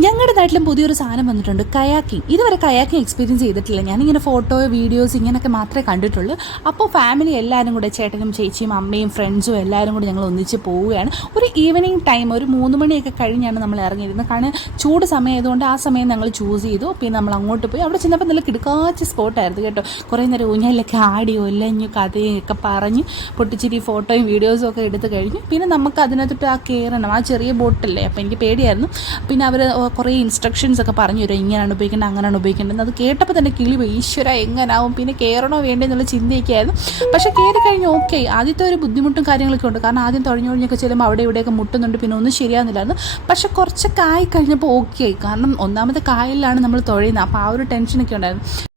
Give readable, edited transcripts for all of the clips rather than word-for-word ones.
ഞങ്ങളുടെ നാട്ടിലും പുതിയൊരു സാധനം വന്നിട്ടുണ്ട്, കയാക്കിങ്. ഇതുവരെ കയാക്കിങ് എക്സ്പീരിയൻസ് ചെയ്തിട്ടില്ല. ഞാനിങ്ങനെ ഫോട്ടോ, വീഡിയോസ് ഇങ്ങനെയൊക്കെ മാത്രമേ കണ്ടിട്ടുള്ളൂ. അപ്പോൾ ഫാമിലി എല്ലാവരും കൂടെ, ചേട്ടനും ചേച്ചിയും അമ്മയും ഫ്രണ്ട്സും എല്ലാവരും കൂടി ഞങ്ങൾ ഒന്നിച്ച് പോവുകയാണ്. ഒരു ഈവനിങ് ടൈം, ഒരു 3 മണിയൊക്കെ കഴിഞ്ഞാണ് നമ്മൾ ഇറങ്ങിയിരുന്നത്. കാരണം ചൂട് സമയമായതുകൊണ്ട് ആ സമയം ഞങ്ങൾ ചൂസ് ചെയ്തു. പിന്നെ നമ്മൾ അങ്ങോട്ട് പോയി. അവിടെ ചെന്നപ്പോൾ നല്ല കിടക്കാച്ച സ്പോട്ടായിരുന്നു കേട്ടോ. കുറേ നേരം ഊഞ്ഞാലൊക്കെ ആടിയോ എല്ലഞ്ഞു കഥയൊക്കെ പറഞ്ഞ് പൊട്ടിച്ചിരി ഫോട്ടോയും വീഡിയോസും ഒക്കെ എടുത്ത് കഴിഞ്ഞു. പിന്നെ നമുക്ക് അതിനകത്തിട്ട് ആ കയറണം, ആ ചെറിയ ബോട്ടല്ലേ. അപ്പോൾ എനിക്ക് പേടിയായിരുന്നു. പിന്നെ അവർ കുറേ ഇൻസ്ട്രക്ഷൻസ് ഒക്കെ പറഞ്ഞു തരും, ഇങ്ങനെയാണ് ഉപയോഗിക്കേണ്ടത്, അങ്ങനെയാണ് ഉപയോഗിക്കേണ്ടത്. അത് കേട്ടപ്പോൾ തന്നെ കിളി പോയി, ഈശ്വര എങ്ങനാവും, പിന്നെ കയറണോ വേണ്ടേ എന്നുള്ള ചിന്തയൊക്കെ ആയിരുന്നു. പക്ഷേ കയറി കഴിഞ്ഞ് ഓക്കെ. ആദ്യത്തെ ഒരു ബുദ്ധിമുട്ടും കാര്യങ്ങളൊക്കെ ഉണ്ട്. കാരണം ആദ്യം തുഴഞ്ഞൊഴിഞ്ഞൊക്കെ ചെല്ലുമ്പോൾ അവിടെ ഇവിടെയൊക്കെ മുട്ടുന്നുണ്ട്, പിന്നെ ഒന്നും ശരിയാകുന്നില്ലായിരുന്നു. പക്ഷേ കുറച്ചൊക്കെ ആയി കഴിഞ്ഞപ്പോൾ ഓക്കെ ആയി. കാരണം ഒന്നാമത്തെ കായലിലാണ് നമ്മൾ തുഴയുന്നത്. അപ്പോൾ ആ ഒരു ടെൻഷനൊക്കെ ഉണ്ടായിരുന്നു.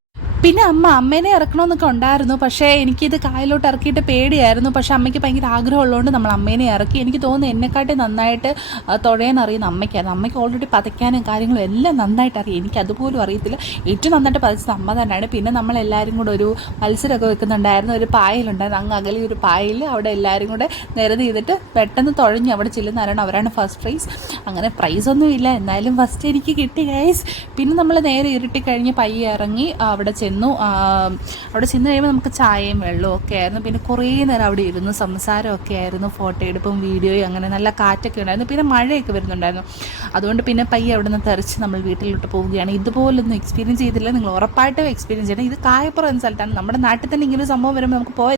പിന്നെ അമ്മേനെ ഇറക്കണമെന്നൊക്കെ ഉണ്ടായിരുന്നു. പക്ഷേ എനിക്കിത് കായലോട്ട് ഇറക്കിയിട്ട് പേടിയായിരുന്നു. പക്ഷേ അമ്മയ്ക്ക് ഭയങ്കര ആഗ്രഹമുള്ളതുകൊണ്ട് നമ്മൾ അമ്മേനെ ഇറക്കി. എനിക്ക് തോന്നുന്നു എന്നെക്കാട്ടി നന്നായിട്ട് തുഴയാൻ അറിയുന്ന അമ്മയ്ക്കായിരുന്നു. അമ്മയ്ക്ക് ഓൾറെഡി പതയ്ക്കാനും കാര്യങ്ങളും എല്ലാം നന്നായിട്ട് അറിയാം. എനിക്ക് അതുപോലും അറിയത്തില്ല. ഏറ്റവും നന്നായിട്ട് പതച്ചത് അമ്മ തന്നെയാണ്. പിന്നെ നമ്മളെല്ലാവരും കൂടെ ഒരു മത്സരമൊക്കെ വെക്കുന്നുണ്ടായിരുന്നു. ഒരു പായലുണ്ടായിരുന്നു, അങ്ങ് അകലെ ഒരു പായൽ. അവിടെ എല്ലാവരും കൂടെ നിരതി ചെയ്തിട്ട് പെട്ടെന്ന് തുഴഞ്ഞ് അവിടെ ചെല്ലുന്നവരാണ്, അവരാണ് ഫസ്റ്റ് പ്രൈസ്. അങ്ങനെ പ്രൈസൊന്നും ഇല്ല, എന്നാലും ഫസ്റ്റ് എനിക്ക് കിട്ടി ഗൈസ്. പിന്നെ നമ്മൾ നേരെ ഇരുട്ടി കഴിഞ്ഞ് പയ്യെ ഇറങ്ങി അവിടെ ചെന്നു. അവിടെ ചെന്ന് കഴിയുമ്പോൾ നമുക്ക് ചായയും വെള്ളവും ഒക്കെ ആയിരുന്നു. പിന്നെ കുറേ നേരം അവിടെ ഇരുന്ന് സംസാരമൊക്കെ ആയിരുന്നു, ഫോട്ടോ എടുപ്പും വീഡിയോയും. അങ്ങനെ നല്ല കാറ്റൊക്കെ ഉണ്ടായിരുന്നു. പിന്നെ മഴയൊക്കെ വരുന്നുണ്ടായിരുന്നു. അതുകൊണ്ട് പിന്നെ പയ്യെ അവിടെ നിന്ന് തെറിച്ച് നമ്മൾ വീട്ടിലോട്ട് പോവുകയാണ്. ഇതുപോലൊന്നും എക്സ്പീരിയൻസ് ചെയ്തില്ല, നിങ്ങൾ ഉറപ്പായിട്ടും എക്സ്പീരിയൻസ് ചെയ്യണം. ഇത് കായപ്പുറം എന്ന സ്ഥലത്താണ്. നമ്മുടെ നാട്ടിൽ തന്നെ ഇങ്ങനൊരു സംഭവം വരുമ്പോൾ നമുക്ക് പോയി